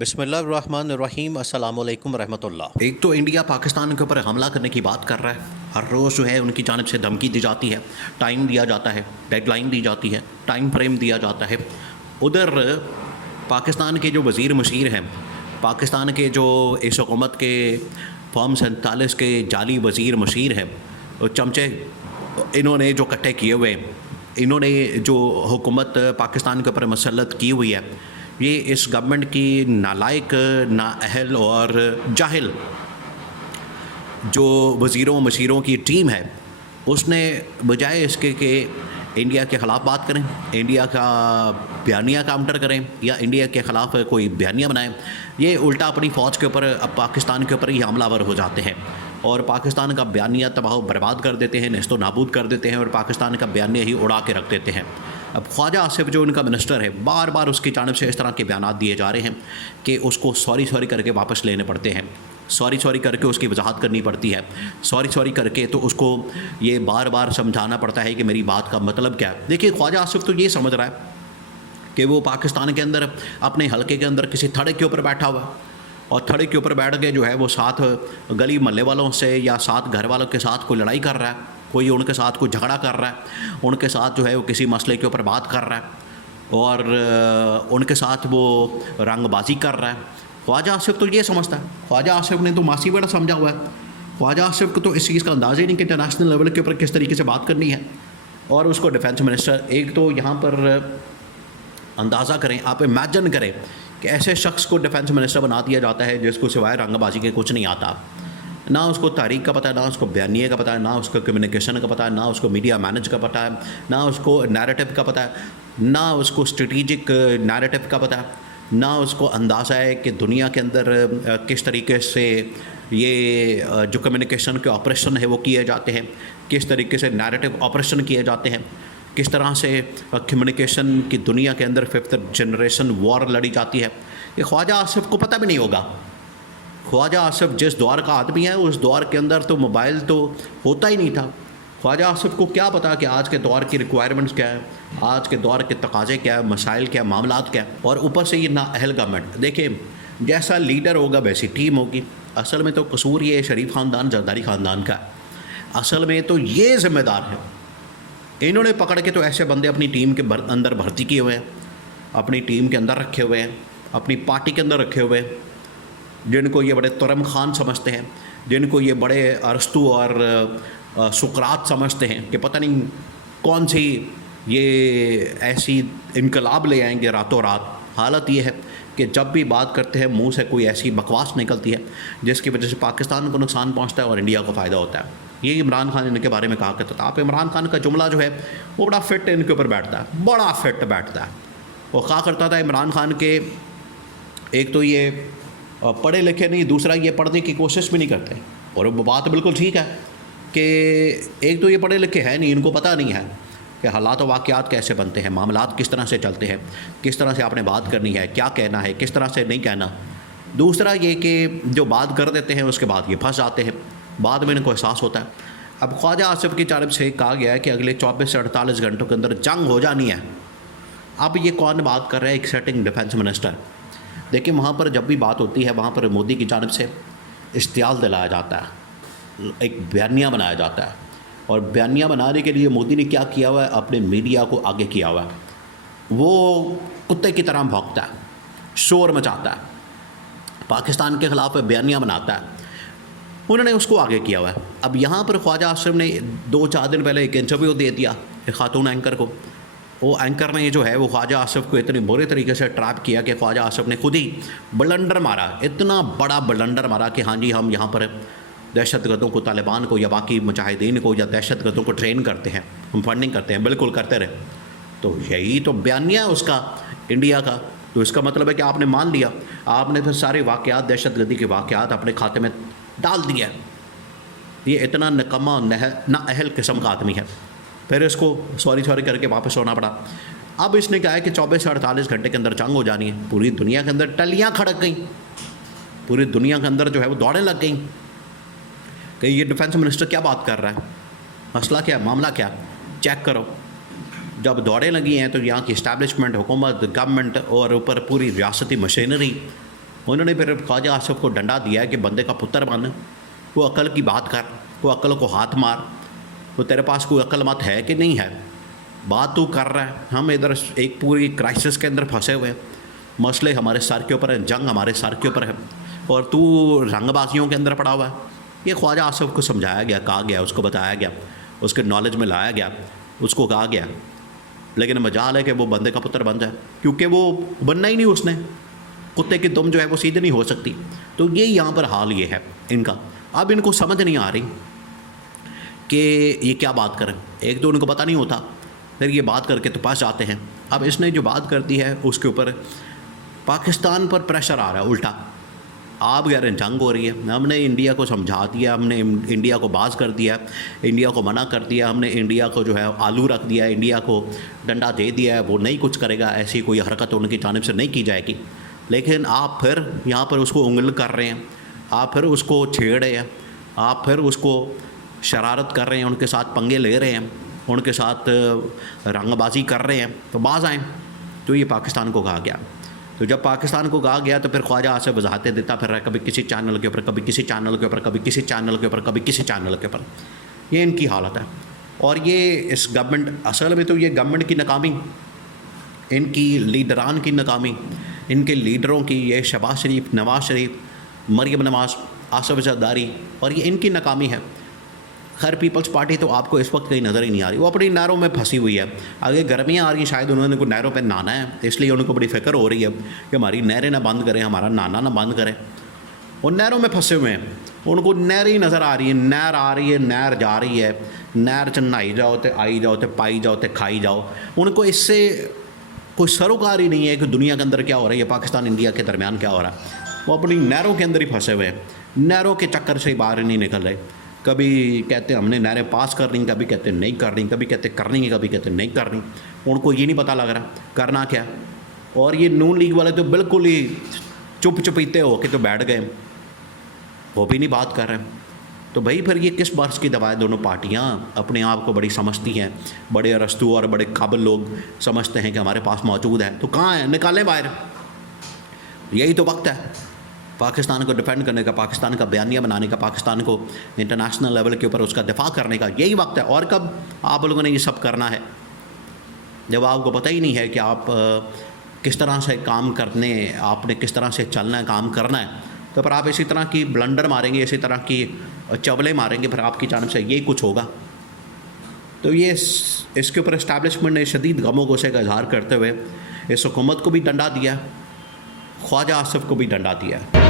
بسم اللہ الرحمن الرحیم، السلام علیکم ورحمۃ اللہ۔ ایک تو انڈیا پاکستان کے اوپر حملہ کرنے کی بات کر رہا ہے، ہر روز جو ہے ان کی جانب سے دھمکی دی جاتی ہے، ٹائم دیا جاتا ہے، ڈیڈ لائن دی جاتی ہے، ٹائم فریم دیا جاتا ہے۔ ادھر پاکستان کے جو وزیر مشیر ہیں، پاکستان کے جو اس حکومت کے فارم 47 کے جعلی وزیر مشیر ہیں، چمچے انہوں نے جو کٹھے کیے ہوئے ہیں، انہوں نے جو حکومت پاکستان کے اوپر مسلط کی ہوئی ہے، یہ اس گورنمنٹ کی نالائق، نااہل اور جاہل جو وزیروں و مشیروں کی ٹیم ہے، اس نے بجائے اس کے کہ انڈیا کے خلاف بات کریں، انڈیا کا بیانیہ کاؤنٹر کریں یا انڈیا کے خلاف کوئی بیانیہ بنائیں، یہ الٹا اپنی فوج کے اوپر، اب پاکستان کے اوپر ہی حملہ ور ہو جاتے ہیں اور پاکستان کا بیانیہ تباہ و برباد کر دیتے ہیں، نیست و نابود کر دیتے ہیں اور پاکستان کا بیانیہ ہی اڑا کے رکھ دیتے ہیں۔ اب خواجہ آصف جو ان کا منسٹر ہے، بار بار اس کی جانب سے اس طرح کے بیانات دیے جا رہے ہیں کہ اس کو سوری کر کے واپس لینے پڑتے ہیں، سوری کر کے اس کی وضاحت کرنی پڑتی ہے، سوری کر کے تو اس کو یہ بار بار سمجھانا پڑتا ہے کہ میری بات کا مطلب کیا ہے۔ دیکھیے خواجہ آصف تو یہ سمجھ رہا ہے کہ وہ پاکستان کے اندر اپنے حلقے کے اندر کسی تھڑے کے اوپر بیٹھا ہوا ہے اور تھڑے کے اوپر بیٹھ کے جو ہے وہ ساتھ گلی محلے والوں سے یا ساتھ گھر والوں کے ساتھ کوئی لڑائی کر رہا ہے، کوئی ان کے ساتھ کوئی جھگڑا کر رہا ہے، ان کے ساتھ جو ہے وہ کسی مسئلے کے اوپر بات کر رہا ہے اور ان کے ساتھ وہ رنگ بازی کر رہا ہے۔ خواجہ آصف تو یہ سمجھتا ہے، خواجہ آصف نے تو ماسی بڑا سمجھا ہوا ہے، خواجہ آصف کو تو اس چیز کا اندازہ ہی نہیں کہ انٹرنیشنل لیول کے اوپر کس طریقے سے بات کرنی ہے۔ اور اس کو ڈیفینس منسٹر، ایک تو یہاں پر اندازہ کریں، آپ امیجن کریں کہ ایسے شخص کو ڈیفینس منسٹر بنا دیا جاتا ہے جس کو سوائے رنگ بازی کے کچھ نہیں آتا، نہ اس کو تحریک کا پتہ ہے، نہ اس کو بیانیے کا پتہ ہے، نہ اس کو کمیونیکیشن کا پتہ ہے، نہ اس کو میڈیا مینج کا پتہ ہے، نہ اس کو نیریٹو کا پتہ ہے، نہ اس کو اسٹریٹجک نیریٹو کا پتہ ہے، نہ اس کو اندازہ ہے کہ دنیا کے اندر کس طریقے سے یہ جو کمیونیکیشن کے آپریشن ہے وہ کیے جاتے ہیں، کس طریقے سے نیریٹو آپریشن کیے جاتے ہیں، کس طرح سے کمیونیکیشن کی دنیا کے اندر 5th جنریشن وار لڑی جاتی ہے۔ یہ خواجہ آصف کو پتہ بھی نہیں ہوگا۔ خواجہ آصف جس دور کا آدمی ہے، اس دور کے اندر تو موبائل تو ہوتا ہی نہیں تھا۔ خواجہ آصف کو کیا پتا کہ آج کے دور کی ریکوائرمنٹس کیا ہے، آج کے دور کے تقاضے کیا ہے، مسائل کیا، معاملات کیا، اور اوپر سے یہ نااہل گورنمنٹ۔ دیکھیں جیسا لیڈر ہوگا ویسی ٹیم ہوگی۔ اصل میں تو قصور یہ شریف خاندان، زرداری خاندان کا ہے، اصل میں تو یہ ذمہ دار ہے۔ انہوں نے پکڑ کے تو ایسے بندے اپنی ٹیم کے اندر بھرتی کیے ہوئے ہیں، اپنی ٹیم کے اندر رکھے ہوئے ہیں، اپنی پارٹی کے اندر رکھے ہوئے ہیں، جن کو یہ بڑے ترم خان سمجھتے ہیں، جن کو یہ بڑے ارسطو اور سقراط سمجھتے ہیں کہ پتہ نہیں کون سی یہ ایسی انقلاب لے آئیں گے راتوں رات۔ حالت یہ ہے کہ جب بھی بات کرتے ہیں منہ سے کوئی ایسی بکواس نکلتی ہے جس کی وجہ سے پاکستان کو نقصان پہنچتا ہے اور انڈیا کو فائدہ ہوتا ہے۔ یہ عمران خان ان کے بارے میں کہا کرتا تھا۔ آپ عمران خان کا جملہ جو ہے وہ بڑا فٹ ان کے اوپر بیٹھتا ہے، بڑا فٹ بیٹھتا ہے۔ وہ کہا کرتا تھا عمران خان کے، ایک تو یہ پڑھے لکھے نہیں، دوسرا یہ پڑھنے کی کوشش بھی نہیں کرتے، اور وہ بات بالکل ٹھیک ہے کہ ایک تو یہ پڑھے لکھے ہیں نہیں، ان کو پتہ نہیں ہے کہ حالات و واقعات کیسے بنتے ہیں، معاملات کس طرح سے چلتے ہیں، کس طرح سے آپ نے بات کرنی ہے، کیا کہنا ہے، کس طرح سے نہیں کہنا۔ دوسرا یہ کہ جو بات کر دیتے ہیں اس کے بعد یہ پھنس جاتے ہیں، بعد میں ان کو احساس ہوتا ہے۔ اب خواجہ آصف کی جانب سے کہا گیا ہے کہ اگلے 24 سے 48 گھنٹوں کے اندر جنگ ہو جانی ہے۔ اب یہ کون بات کر رہا ہے؟ ایک سیٹنگ ڈیفینس منسٹر۔ دیکھیں وہاں پر جب بھی بات ہوتی ہے وہاں پر مودی کی جانب سے اشتعال دلایا جاتا ہے، ایک بیانیہ بنایا جاتا ہے، اور بیانیہ بنانے کے لیے مودی نے کیا کیا ہوا ہے؟ اپنے میڈیا کو آگے کیا ہوا ہے۔ وہ کتے کی طرح بھونکتا ہے، شور مچاتا ہے، پاکستان کے خلاف بیانیہ بناتا ہے، انہوں نے اس کو آگے کیا ہوا ہے۔ اب یہاں پر خواجہ آصف نے 2-4 دن پہلے ایک انٹرویو دے دیا ایک خاتون اینکر کو۔ وہ اینکر نے جو ہے وہ خواجہ آصف کو اتنی برے طریقے سے ٹریپ کیا کہ خواجہ آصف نے خود ہی بلنڈر مارا، اتنا بڑا بلنڈر مارا کہ ہاں جی ہم یہاں پر دہشت گردوں کو، طالبان کو یا باقی مجاہدین کو یا دہشت گردوں کو ٹرین کرتے ہیں، ہم فنڈنگ کرتے ہیں۔ بالکل کرتے رہے، تو یہی تو بیانیہ ہے اس کا، انڈیا کا۔ تو اس کا مطلب ہے کہ آپ نے مان لیا، آپ نے پھر سارے واقعات، دہشت گردی کے واقعات اپنے کھاتے میں ڈال دیا۔ یہ اتنا نکما نااہل قسم کا آدمی ہے، پھر اس کو سوری کر کے واپس ہونا پڑا۔ اب اس نے کہا ہے کہ 24 سے 48 گھنٹے کے اندر جنگ ہو جانی ہے۔ پوری دنیا کے اندر ٹلیاں کھڑک گئیں، پوری دنیا کے اندر جو ہے وہ دوڑیں لگ گئیں کہ یہ ڈیفینس منسٹر کیا بات کر رہا ہے، مسئلہ کیا، معاملہ کیا، چیک کرو۔ جب دوڑیں لگی ہیں تو یہاں کی اسٹیبلشمنٹ، حکومت، گورنمنٹ اور اوپر پوری ریاستی مشینری انہوں نے پھر خواجہ آصف کو ڈنڈا دیا ہے کہ بندے کا پتر بن، وہ عقل کی بات کر، وہ عقل کو ہاتھ مار، تو تیرے پاس کوئی عقل مت ہے کہ نہیں ہے، بات تو کر رہا ہے۔ ہم ادھر ایک پوری کرائسس کے اندر پھنسے ہوئے ہیں، مسئلے ہمارے سر کے اوپر ہیں، جنگ ہمارے سر کے اوپر ہے، اور تو رنگ بازیوں کے اندر پڑا ہوا ہے۔ یہ خواجہ آصف کو سمجھایا گیا، کہا گیا، اس کو بتایا گیا، اس کے نالج میں لایا گیا، اس کو کہا گیا، لیکن مجال ہے کہ وہ بندے کا پتر بن جائے، کیونکہ وہ بننا ہی نہیں اس نے، کتے کی دم جو ہے وہ سیدھے نہیں ہو سکتی۔ تو یہ یہاں پر حال یہ ہے ان کا۔ اب ان کو سمجھ نہیں آ رہی کہ یہ کیا بات کریں، ایک تو ان کو پتہ نہیں ہوتا، پھر یہ بات کر کے تو پاس جاتے ہیں۔ اب اس نے جو بات کر دی ہے اس کے اوپر پاکستان پر پریشر آ رہا ہے الٹا، آپ کہہ رہے ہیں جنگ ہو رہی ہے، ہم نے انڈیا کو سمجھا دیا، ہم نے انڈیا کو باز کر دیا، انڈیا کو منع کر دیا، ہم نے انڈیا کو جو ہے آلو رکھ دیا، انڈیا کو ڈنڈا دے دیا ہے، وہ نہیں کچھ کرے گا، ایسی کوئی حرکت ان کی جانب سے نہیں کی جائے گی۔ لیکن آپ پھر یہاں پر اس کو انگل کر رہے ہیں، آپ پھر اس کو چھیڑ رہے ہیں، آپ پھر اس کو شرارت کر رہے ہیں، ان کے ساتھ پنگے لے رہے ہیں، ان کے ساتھ رنگ بازی کر رہے ہیں، تو باز آئیں۔ تو یہ پاکستان کو کہا گیا۔ تو جب پاکستان کو کہا گیا تو پھر خواجہ آصف وضاحتیں دیتا پھر رہا ہے، کبھی کسی چینل کے اوپر، کبھی کسی چینل کے اوپر، کبھی کسی چینل کے اوپر، کبھی کسی چینل کے اوپر۔ یہ ان کی حالت ہے، اور یہ اس گورنمنٹ، اصل میں تو یہ گورنمنٹ کی ناکامی، ان کی لیڈران کی ناکامی، ان کے لیڈروں کی، یہ شہباز شریف، نواز شریف، مریم نواز، آصف زرداری، اور یہ ان کی ناکامی ہے۔ خیر پیپلز پارٹی تو آپ کو اس وقت کہیں نظر ہی نہیں آ رہی، وہ اپنی نہروں میں پھنسی ہوئی ہے۔ آگے گرمیاں آ رہی ہیں، شاید انہوں نے کوئی نہروں پہ نہانا ہے، اس لیے ان کو بڑی فکر ہو رہی ہے کہ ہماری نہریں نہ بند کریں، ہمارا نہانا نہ بند کریں۔ وہ نہروں میں پھنسے ہوئے ہیں، ان کو نہر ہی نظر آ رہی ہے، نہر آ رہی ہے، نہر جا رہی ہے، نہر چ نہائی جاؤ تے آئی جاؤ تے پائی جاؤ تے کھائی جاؤ۔ ان کو اس سے کوئی سروکار ہی نہیں ہے کہ دنیا کے اندر کیا ہو رہا ہے، یہ پاکستان انڈیا کے درمیان کیا ہو رہا ہے۔ وہ اپنی نہروں کے اندر ہی پھنسے ہوئے ہیں، نہروں کے چکر سے باہر نہیں نکل رہے۔ کبھی کہتے ہیں ہم نے نہریں پاس کر رہی، کبھی کہتے ہیں نہیں کر رہی، کبھی کہتے ہیں کرنی ہے، کبھی کہتے ہیں نہیں کر رہی۔ ان کو یہ نہیں پتہ لگ رہا کرنا کیا۔ اور یہ نون لیگ والے تو بالکل ہی چپ چپیتے ہو کے تو بیٹھ گئے، وہ بھی نہیں بات کر رہے۔ تو بھائی پھر یہ کس برس کی دوا ہے؟ دونوں پارٹیاں اپنے آپ کو بڑی سمجھتی ہیں، بڑے ارسطو اور بڑے قابل لوگ سمجھتے ہیں کہ ہمارے پاس موجود ہے، تو کہاں ہے؟ نکالیں باہر۔ یہی تو وقت ہے پاکستان کو ڈیفینڈ کرنے کا، پاکستان کا بیانیہ بنانے کا، پاکستان کو انٹرنیشنل لیول کے اوپر اس کا دفاع کرنے کا، یہی وقت ہے۔ اور کب آپ لوگوں نے یہ سب کرنا ہے جب آپ کو پتہ ہی نہیں ہے کہ آپ کس طرح سے کام کرنے، آپ نے کس طرح سے چلنا ہے، کام کرنا ہے، تو پھر آپ اسی طرح کی بلنڈر ماریں گے، اسی طرح کی چولے ماریں گے، پھر آپ کی جانب سے یہی کچھ ہوگا۔ تو یہ اس کے اوپر اسٹیبلشمنٹ نے شدید غم و غصے کا اظہار کرتے ہوئے اس حکومت کو بھی ڈنڈا دیا، خواجہ آصف کو بھی ڈنڈا دیا ہے۔